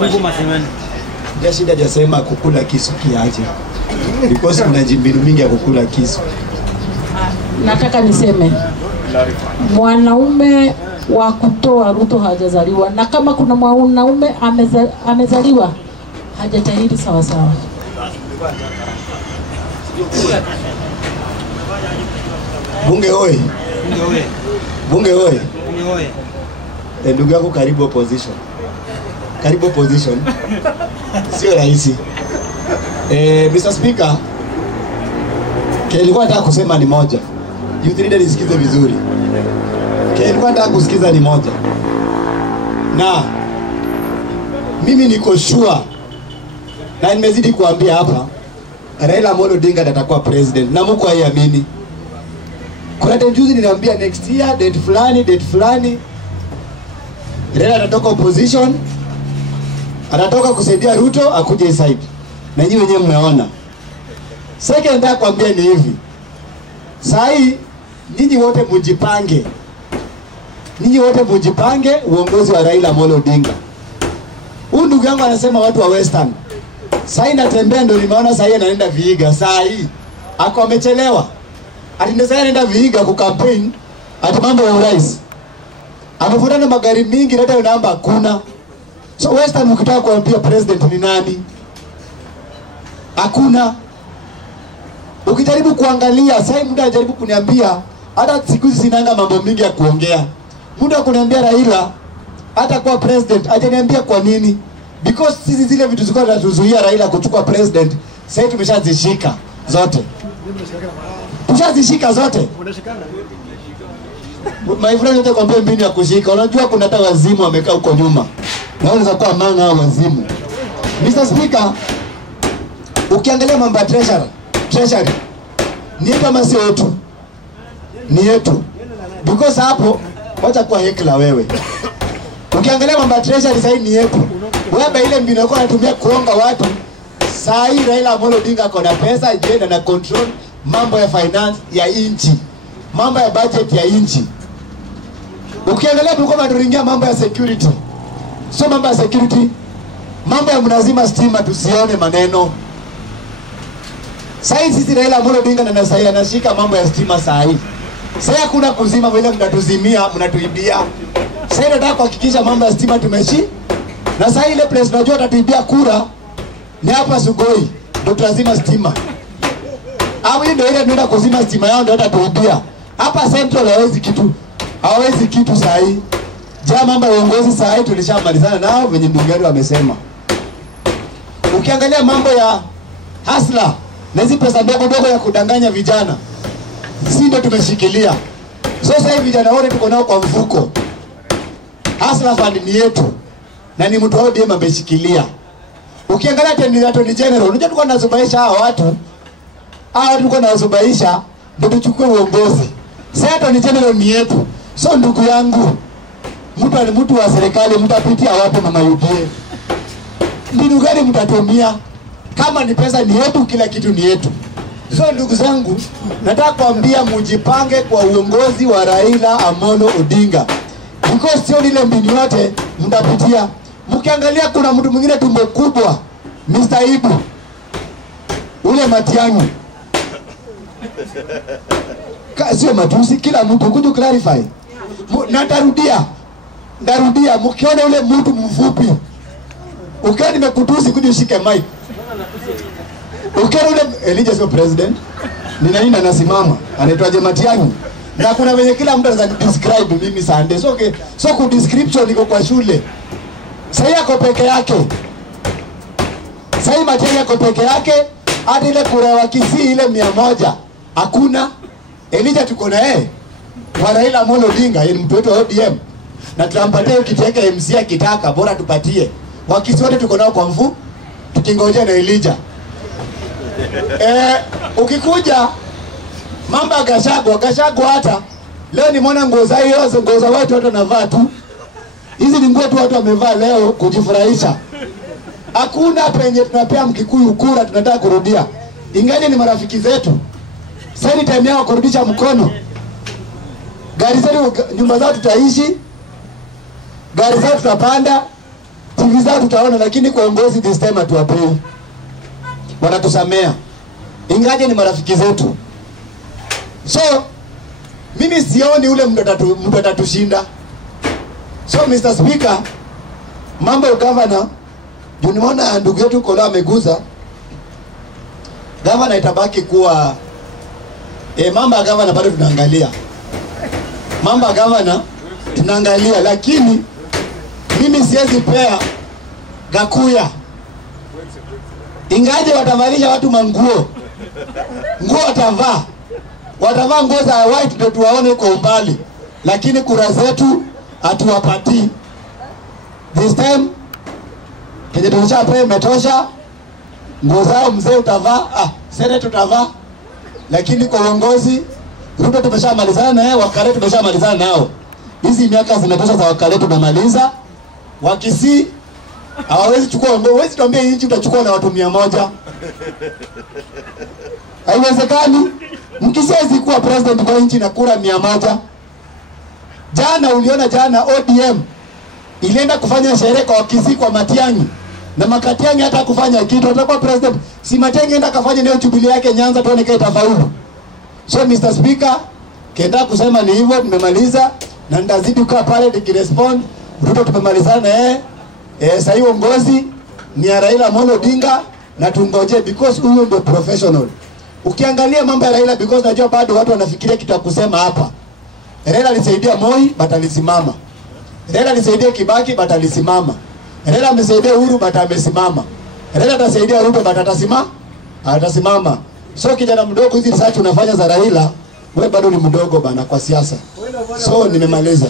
Mungu masemani. Shida hajasema kukula kisu kiaje. Because kuna jimbinu mingi ya kukula kisu. Nataka niseme mwanaume wa kutoa Ruto hajazaliwa, na kama kuna mwanaume amezaliwa hajatahiri sawa sawa. Bunge hoye. Bunge hoye. Ndugu yako karibu opposition. Karibu opposition. Sio rahisi. Mr. Speaker, nilikuwa nataka kusema ni moja. Youth leader nisikize vizuri. Nilikuwa nataka kusikiza ni moja. Na mimi niko sure na nimezidi kuambia hapa Raila Amolo Odinga atakuwa president na mko haiamini. Kuna juzi niliambia next year date fulani Raila atatoka opposition, atatoka kusaidia Ruto akuje side. Na nyinyi wenyewe mmeona. Second nataka kuambia ni hivi. Sahi nyinyi wote mjipange. Nyinyi wote mjipange uongozi wa Raila Amolo Odinga. Huyu ndugu yangu anasema watu wa Western. Sahi natembea ndo nimeona sahi anaenda Vihiga sahi. Ako amechelewa. Atinda sahi anaenda Vihiga ku campaign ati mambo ya urais. Amefuta na magari mingi hata namba hakuna. So Western ukitaka kuambia president ni nani? Hakuna. Ukijaribu kuangalia sahi muda anajaribu kuniambia hata siku hizi sinanga mambo mingi ya kuongea. Muda kuniambia Raila hata kwa president hajaniambia kwa nini? Because sisi zile vitu zilikuwa zinatuzuia Raila kuchukua president sasa tumeshazishika zote. Tushazishika zote. My friend yote kwambia mbinu ya kushika. Unajua kuna hata wazimu wamekaa huko nyuma. Na unaweza kuwa manga au wazimu. Mr. Speaker, ukiangalia mambo ya treasury ni kama sio yetu. Ni yetu. Because hapo wacha kuwa hekla wewe. Ukiangalia mambo ya treasury sasa ni yetu. Wewe ile mbinu yako unatumia kuonga watu. Sasa hii Raila Amolo Odinga ako na pesa agenda na control mambo ya finance ya inchi. Mambo ya budget ya inchi. Ukiangalia tulikuwa tunaingia mambo ya security. So mambo ya security, mambo ya mnazima stima tusione maneno. Sasa sisi Raila Amolo Odinga na sasa anashika mambo ya stima saa hii. Sasa kuna kuzima vile mnatuzimia, mnatuibia. Sasa nataka kuhakikisha mambo ya stima tumeshi. Na sasa ile place tunajua atatuibia kura ni hapa Sugoi ndio tutazima stima. Au ndio ile tunaenda kuzima stima yao ndio atatuibia. Hapa Central hawezi kitu. Hawezi kitu saa hii. Mambo ya uongozi saa hii tulishamalizana nao venye ndugu yangu amesema. Ukiangalia mambo ya hasla na hizi pesa ndogo ya kudanganya vijana, si ndio tumeshikilia. Sasa hivi vijana wote tuko nao kwa mfuko. Hasla fund ni yetu na ni mtu ODM ameshikilia. Ukiangalia Attorney General, unajua tulikuwa tunazubaisha hao watu. Hao tulikuwa tunazubaisha ndio tuchukue uongozi. Sasa Attorney General ni yetu. So ndugu yangu, mtu wa serikali mtapitia wapi mama UDA? Mbinu gani mtatumia? Kama ni pesa ni yetu, kila kitu ni yetu. So ndugu zangu, nataka kuambia mjipange kwa uongozi wa Raila Amolo Odinga. Because sio ile mbinu yote mtapitia. Mkiangalia kuna mtu mwingine tumbo kubwa, Mr. Ibu. Ule Matiang'i. Sio matusi, kila mtu kuja clarify. Ndarudia, mkiona ule mtu mfupi. Ukiona nimekutusi kuja ushike mic. Ukiona ule Elijah sio president, ni nani anasimama? Anaitwaje Matiang'i? Na kuna wenye kila mtu anaweza describe mimi Sunday. So okay, so ku description iko kwa shule. Sasa yako peke yake. Sasa Matiang'i yako peke yake, hadi ile kura wa Kisii ile 100 hakuna. Elijah tuko na yeye. Kwa Raila Amolo Odinga ni mtu wetu wa ODM. Na tunampatia ukiteka MC akitaka bora tupatie. Wakisi wote tuko nao kwa mfu tukingojea na Elijah. Ukikuja mambo ya Gachagua hata leo nimeona nguo za watu wanavaa tu. Hizi ni nguo tu watu wamevaa leo kujifurahisha. Hakuna penye tunapea Mkikuyu kura tunataka kurudia. Ingaje ni marafiki zetu. Sasa ni time yao kurudisha mkono. Gari zetu nyumba zao tutaishi. Gari zetu tutapanda. TV zao tutaona, lakini kwa uongozi this time hatuwapei. Wanatusamea. Ingaje ni marafiki zetu. So mimi sioni ule mtu atatushinda. So Mr. Speaker, mambo ya governor, nimeona ndugu yetu Kola ameguza. Governor itabaki kuwa mambo ya governor bado tunaangalia. Mambo ya governor tunaangalia, lakini mimi siwezi pea Gakuya. Ingaje watavalisha watu manguo. Nguo watavaa nguo za white ndio tuwaone kwa umbali, lakini kura zetu hatuwapati. This time kenye tulishapewa imetosha. Nguo zao mzee utavaa, senate utavaa, lakini kwa uongozi Ruto tumeshamalizana naye, Wakale tumeshamalizana nao. Hizi miaka zimetosha za Wakale tumemaliza. Wakisi hawawezi chukua uongozi. Huwezi tuambie nchi utachukua na watu 100. Haiwezekani. Mkisiwezi kuwa president kwa nchi na kura 100. Jana uliona ODM ilienda kufanya sherehe kwa Wakisi kwa Matiang'i. Na Matiang'i hata kufanya kitu, atakuwa president. Si Matiang'i enda kafanya leo jubilee yake Nyanza tuone kama itafaulu. So Mr. Speaker, kenda kusema ni hivyo, tumemaliza na ndazidi kukaa pale nikirespond. Ruto tumemalizana na yeye. Sasa hiyo uongozi ni ya Raila Amolo Odinga na tungoje because huyo ndio professional. Ukiangalia mambo ya Raila, because najua bado watu wanafikiria kitu ya kusema hapa. Raila alisaidia Moi but alisimama. Raila alisaidia Kibaki but alisimama. Raila amesaidia Uhuru but amesimama. Raila atasaidia Ruto but atasimama. So kijana mdogo, hizi research unafanya za Raila, wewe bado ni mdogo bana kwa siasa. So nimemaliza.